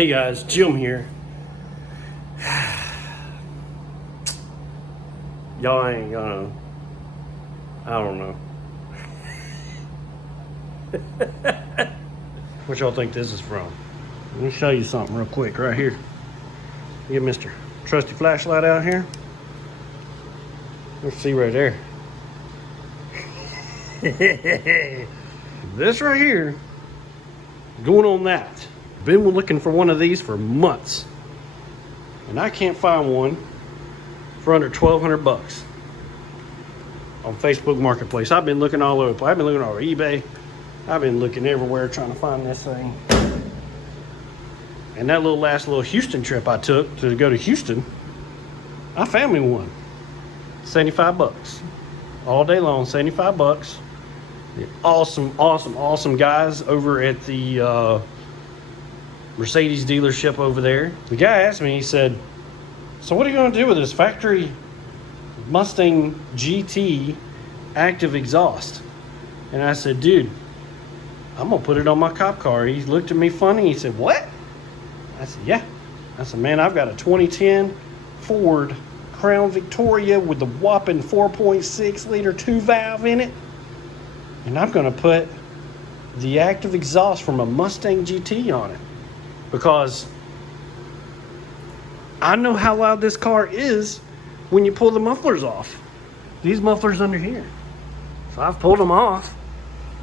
Hey guys, Jim here. Y'all ain't gonna, I don't know. What y'all think this is from? Let me show you something real quick right here. Get Mr. Trusty flashlight out here. Let's see right there. This right here, going on that. Been looking for one of these for months, and I can't find one for under 1,200 bucks on Facebook Marketplace. I've been looking all over. I've been looking all over eBay. I've been looking everywhere trying to find this thing. And that last little Houston trip I took to go to Houston, I found me one. 75 bucks. All day long, 75 bucks. The awesome guys over at the Mercedes dealership over there. The guy asked me, he said, so what are you going to do with this factory Mustang GT active exhaust? And I said, dude, I'm going to put it on my cop car. He looked at me funny. He said, what? I said, yeah. I said, man, I've got a 2010 Ford Crown Victoria with the whopping 4.6 liter 2-valve in it. And I'm going to put the active exhaust from a Mustang GT on it. Because I know how loud this car is when you pull the mufflers off. These mufflers under here. So I've pulled them off.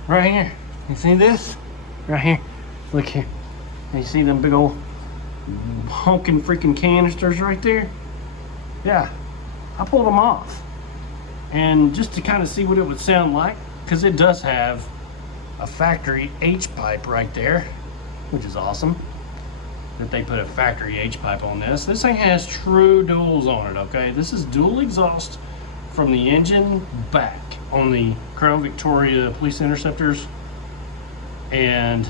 Right here. You see this? Right here. Look here. You see them big old honking freaking canisters right there? Yeah. I pulled them off. And just to kind of see what it would sound like, because it does have a factory H-pipe right there, which is awesome that they put a factory H-pipe on this. This thing has true duals on it, okay? This is dual exhaust from the engine back on the Crown Victoria police interceptors, and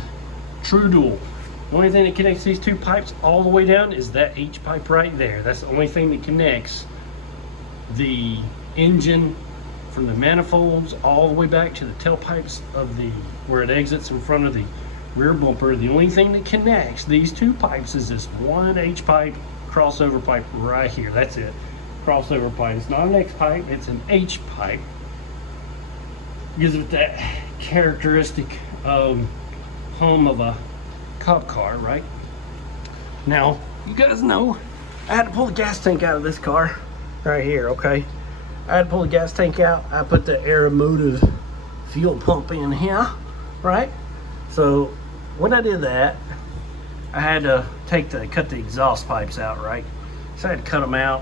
true dual. The only thing that connects these two pipes all the way down is that H-pipe right there. That's the only thing that connects the engine from the manifolds all the way back to the tailpipes of the, where it exits in front of the rear bumper. The only thing that connects these two pipes is this one H-pipe crossover pipe right here. That's it. Crossover pipe. It's not an X-pipe, it's an H-pipe. Gives it that characteristic hum of a cop car, right? Now, you guys know I had to pull the gas tank out of this car right here, okay? I had to pull the gas tank out. I put the Aeromotive fuel pump in here, right? So when I did that, I had to cut the exhaust pipes out, right? So I had to cut them out.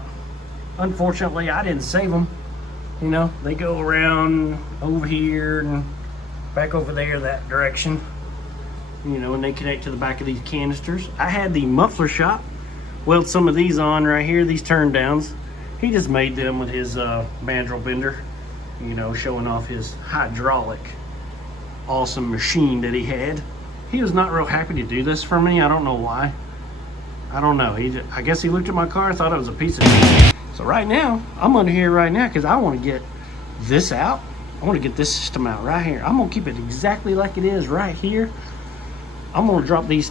Unfortunately, I didn't save them. You know, they go around over here and back over there that direction. You know, and they connect to the back of these canisters. I had the muffler shop weld some of these on right here, these turn downs. He just made them with his mandrel bender, you know, showing off his hydraulic awesome machine that he had. He was not real happy to do this for me. I don't know why. I don't know. I guess he looked at my car, thought it was a piece of shit. So right now, I'm under here right now because I want to get this out. I want to get this system out right here. I'm going to keep it exactly like it is right here. I'm going to drop these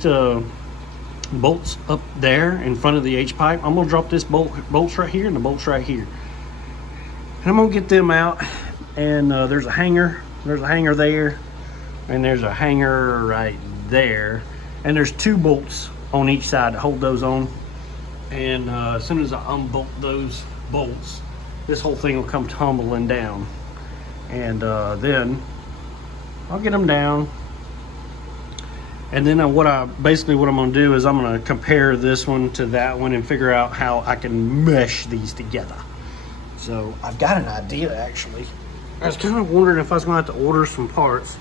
bolts up there in front of the H-pipe. I'm going to drop this bolts right here and the bolts right here. And I'm going to get them out. And there's a hanger. There's a hanger there. And there's a hanger right there. And there's two bolts on each side to hold those on. And as soon as I unbolt those bolts, this whole thing will come tumbling down. And then I'll get them down. And then what I'm going to do is I'm going to compare this one to that one and figure out how I can mesh these together. So I've got an idea, actually. I was kind of wondering if I was going to have to order some parts,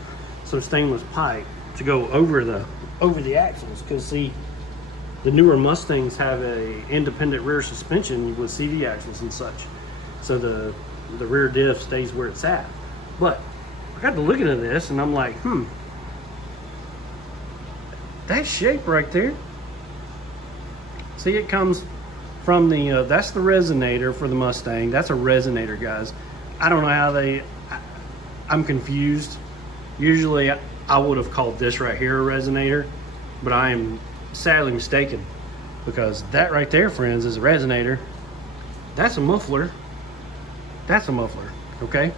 some stainless pipe to go over the axles, because see, the newer Mustangs have a independent rear suspension with CD axles and such, so the rear diff stays where it's at. But I got to looking at this and I'm like, that shape right there, see, it comes from the that's the resonator for the Mustang. That's a resonator, guys. I don't know how I'm confused. Usually I would have called this right here a resonator, but I am sadly mistaken, because that right there, friends, is a resonator. That's a muffler. That's a muffler, okay?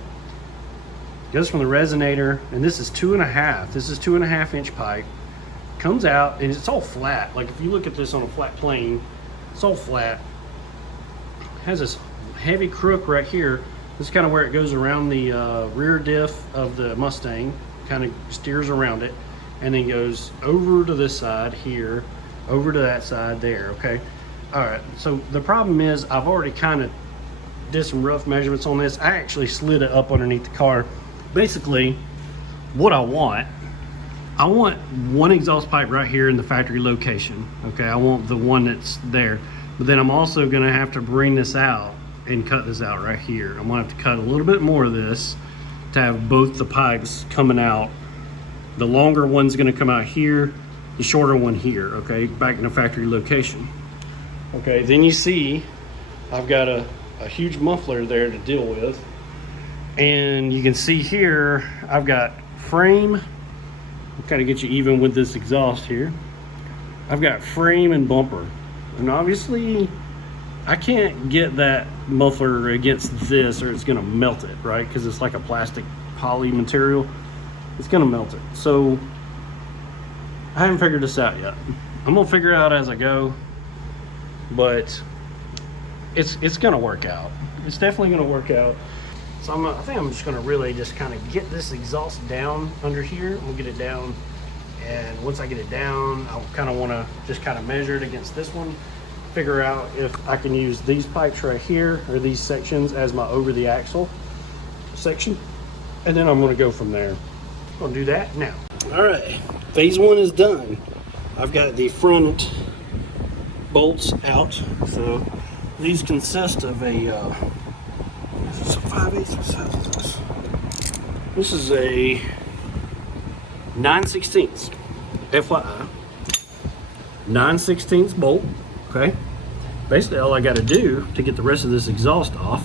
Goes from the resonator, and this is 2.5. This is 2.5-inch pipe. Comes out, and it's all flat. Like if you look at this on a flat plane, it's all flat. Has this heavy crook right here. This is kind of where it goes around the rear diff of the Mustang, kind of steers around it, and then goes over to this side here, over to that side there, okay? All right, so the problem is I've already kind of did some rough measurements on this. I actually slid it up underneath the car. Basically, what I want one exhaust pipe right here in the factory location, okay? I want the one that's there, but then I'm also gonna have to bring this out and cut this out right here. I'm gonna have to cut a little bit more of this to have both the pipes coming out. The longer one's gonna come out here, the shorter one here, okay? Back in the factory location. Okay, then you see I've got a huge muffler there to deal with. And you can see here, I've got frame, kind of get you even with this exhaust here. I've got frame and bumper. And obviously, I can't get that muffler against this or it's gonna melt it, right? Because it's like a plastic poly material. It's gonna melt it. So, I haven't figured this out yet. I'm gonna figure it out as I go, but it's gonna work out. It's definitely gonna work out. So I think I'm just gonna really just kind of get this exhaust down under here. I'm gonna get it down, and once I get it down, I kind of wanna just kind of measure it against this one, figure out if I can use these pipes right here, or these sections, as my over the axle section, and then I'm gonna go from there. I'm gonna do that now. All right, phase one is done. I've got the front bolts out, so these consist of a 5/8. This is a 9/16, FYI. 9/16 bolt, okay? Basically all I gotta do to get the rest of this exhaust off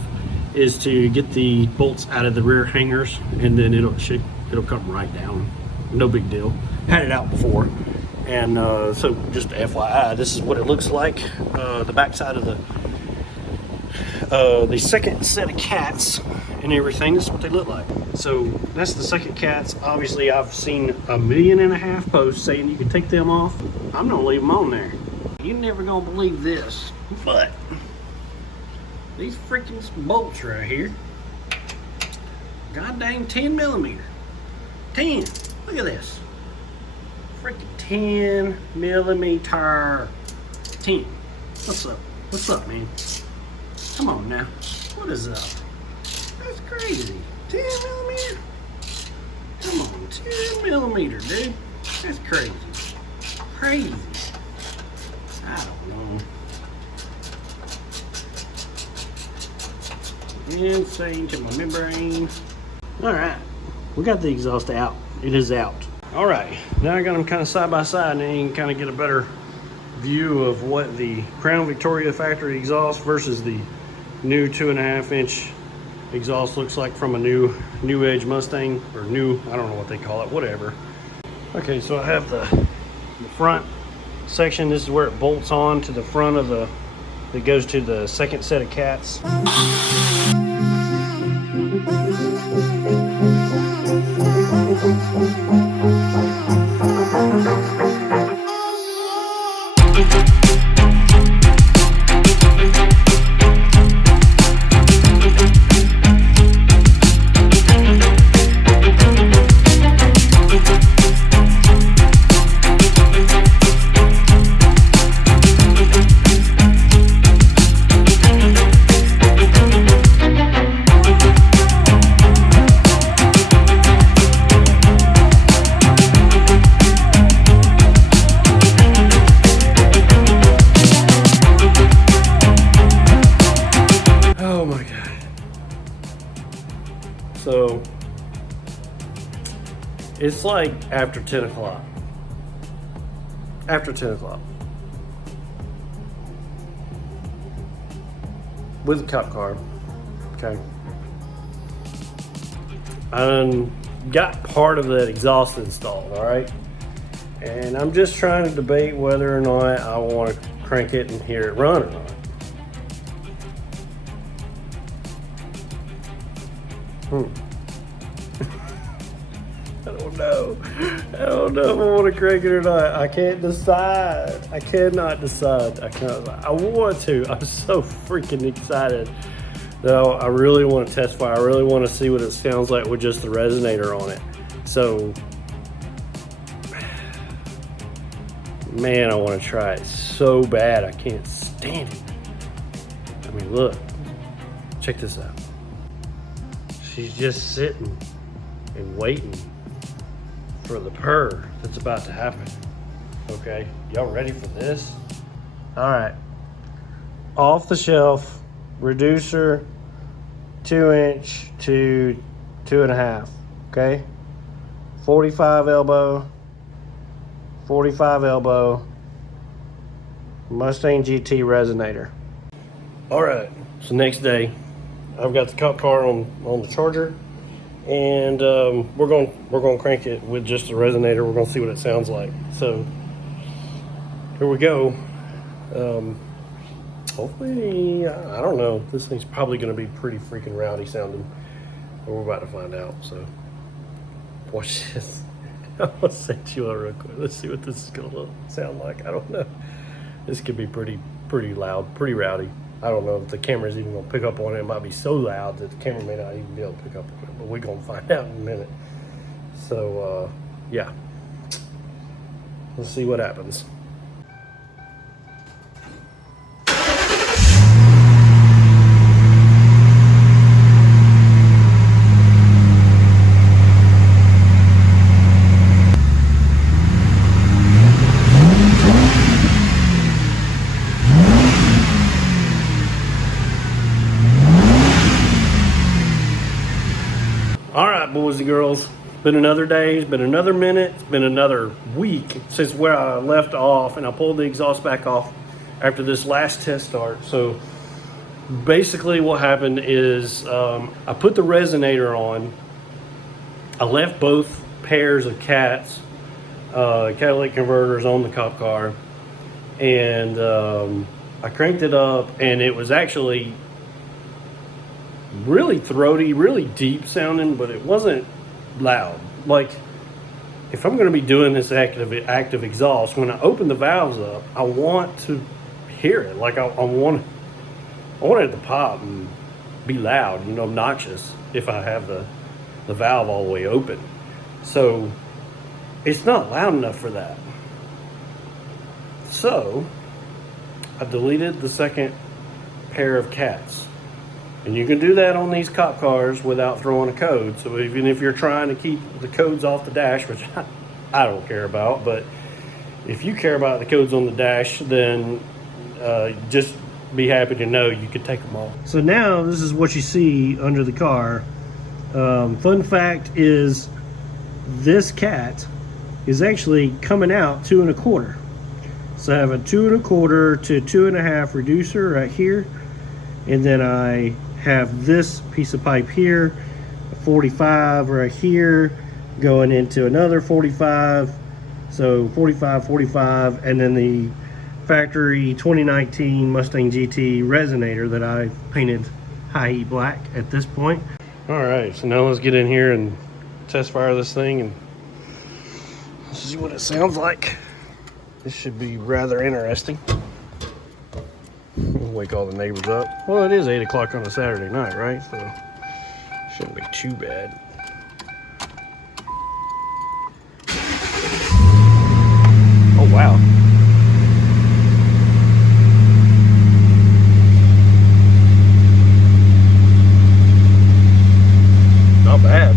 is to get the bolts out of the rear hangers, and then it'll come right down. No big deal. Had it out before. And so just FYI, this is what it looks like. The backside of the second set of cats and everything. This is what they look like. So that's the second cats. Obviously, I've seen 1.5 million posts saying you can take them off. I'm gonna leave them on there. You're never gonna believe this, but these freaking bolts right here, god dang 10 millimeter. 10. Look at this. Freaking 10 millimeter. 10. What's up? What's up, man? Come on now. What is up? That's crazy. 10 millimeter? Come on, 10 millimeter, dude. That's crazy. Crazy. I don't know. Insane to my membrane. Alright. We got the exhaust out. It is out. Alright. Now I got them kind of side by side, and then you can kind of get a better view of what the Crown Victoria factory exhaust versus the new 2.5-inch exhaust looks like from a new age Mustang, or new, I don't know what they call it, whatever. Okay, so I have the front section. This is where it bolts on to the front of the, that goes to the second set of cats. So it's like after 10 o'clock. After 10 o'clock. With a cop car. Okay. I got part of that exhaust installed, alright? And I'm just trying to debate whether or not I want to crank it and hear it run or not. I don't know. I don't know if I want to crank it or not. I can't decide. I cannot decide. I want to. I'm so freaking excited. Though I really want to test fire. I really want to see what it sounds like with just the resonator on it. So, man, I want to try it so bad. I can't stand it. I mean, look. Check this out. She's just sitting and waiting for the purr that's about to happen. Okay, y'all ready for this? All right, off the shelf reducer, 2-inch to 2.5. Okay, 45 elbow, Mustang GT resonator. All right, so next day, I've got the cop car on the charger, and we're going to crank it with just the resonator. We're going to see what it sounds like. So here we go. Hopefully, I don't know. This thing's probably going to be pretty freaking rowdy sounding, but we're about to find out. So watch this. I'll set you up real quick. Let's see what this is going to sound like. I don't know. This could be pretty loud, pretty rowdy. I don't know if the camera's even going to pick up on it. It might be so loud that the camera may not even be able to pick up on it, but we're going to find out in a minute. So, yeah. Let's see what happens. Boys and girls, it's been another day, it's been another minute, it's been another week since where I left off, and I pulled the exhaust back off after this last test start. So basically what happened is I put the resonator on. I left both pairs of catalytic converters on the cop car, and I cranked it up, and it was actually really throaty, really deep sounding, but it wasn't loud. Like, if I'm going to be doing this active exhaust, when I open the valves up, I want to hear it. Like, I want it to pop and be loud, you know, obnoxious if I have the valve all the way open. So it's not loud enough for that. So I deleted the second pair of cats. And you can do that on these cop cars without throwing a code. So even if you're trying to keep the codes off the dash, which I don't care about, but if you care about the codes on the dash, then just be happy to know you could take them off. So now this is what you see under the car. Fun fact is this cat is actually coming out 2 1/4. So I have a 2 1/4 to 2.5 reducer right here. And then I have this piece of pipe here, a 45 right here, going into another 45. So 45, and then the factory 2019 Mustang GT resonator that I painted high heat black at this point. All right, so now let's get in here and test fire this thing and see what it sounds like. This should be rather interesting. Wake all the neighbors up. Well, it is 8 o'clock on a Saturday night, right? So shouldn't be too bad. Oh wow. Not bad.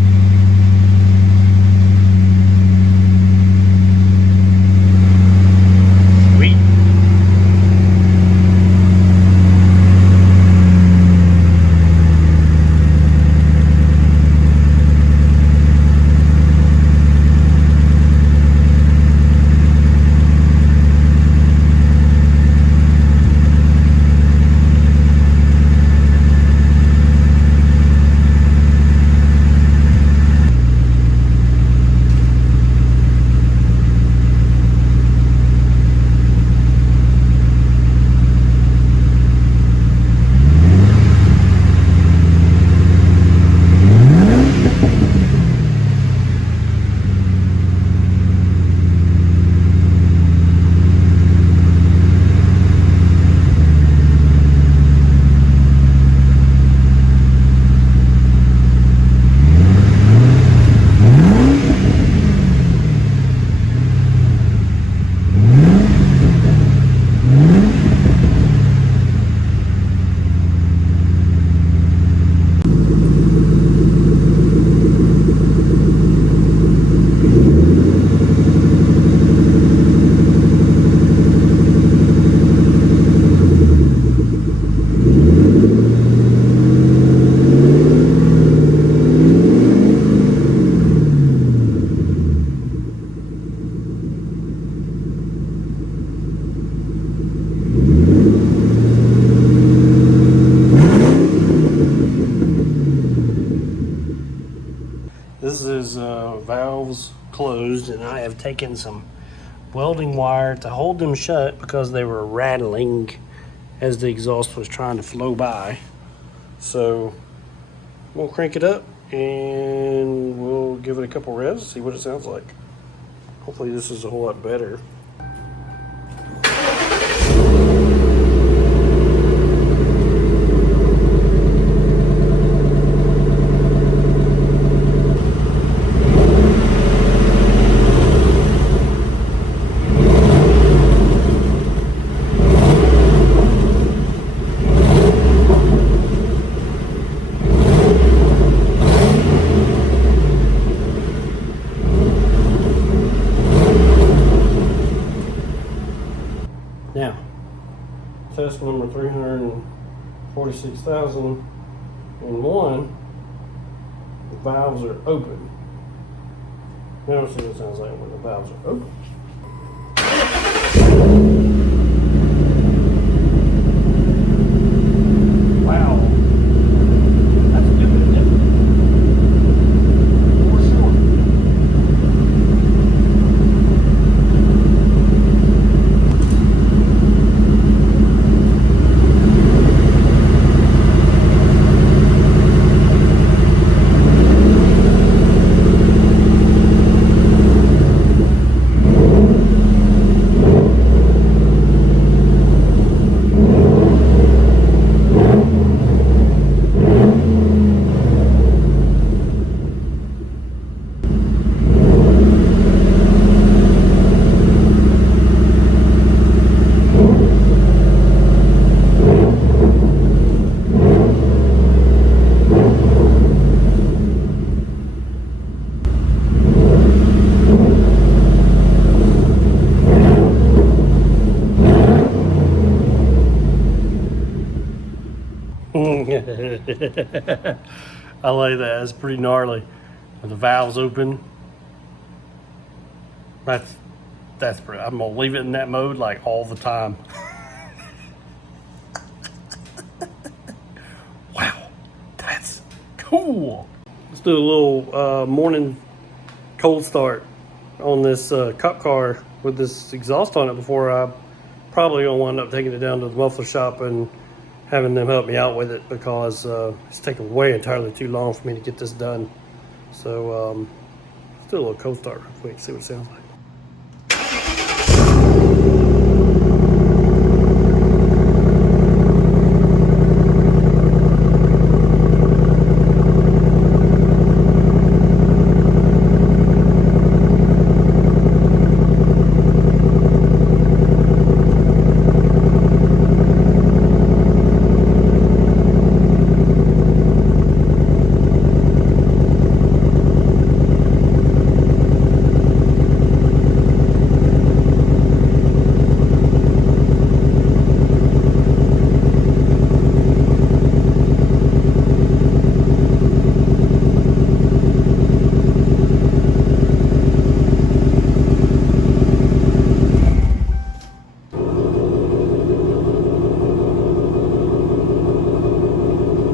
valves closed, and I have taken some welding wire to hold them shut because they were rattling as the exhaust was trying to flow by. So we'll crank it up and we'll give it a couple revs, see what it sounds like. Hopefully this is a whole lot better. Now, test number 346,001, the valves are open. Now let's see what it sounds like when the valves are open. Wow. That's definitely different. For sure. I like that. It's pretty gnarly. With the valves open. That's pretty. I'm gonna leave it in that mode like all the time. Wow, that's cool. Let's do a little morning cold start on this cop car with this exhaust on it before I probably gonna wind up taking it down to the muffler shop and having them help me out with it, because it's taking way entirely too long for me to get this done. So let's do a little cold start real quick, see what it sounds like.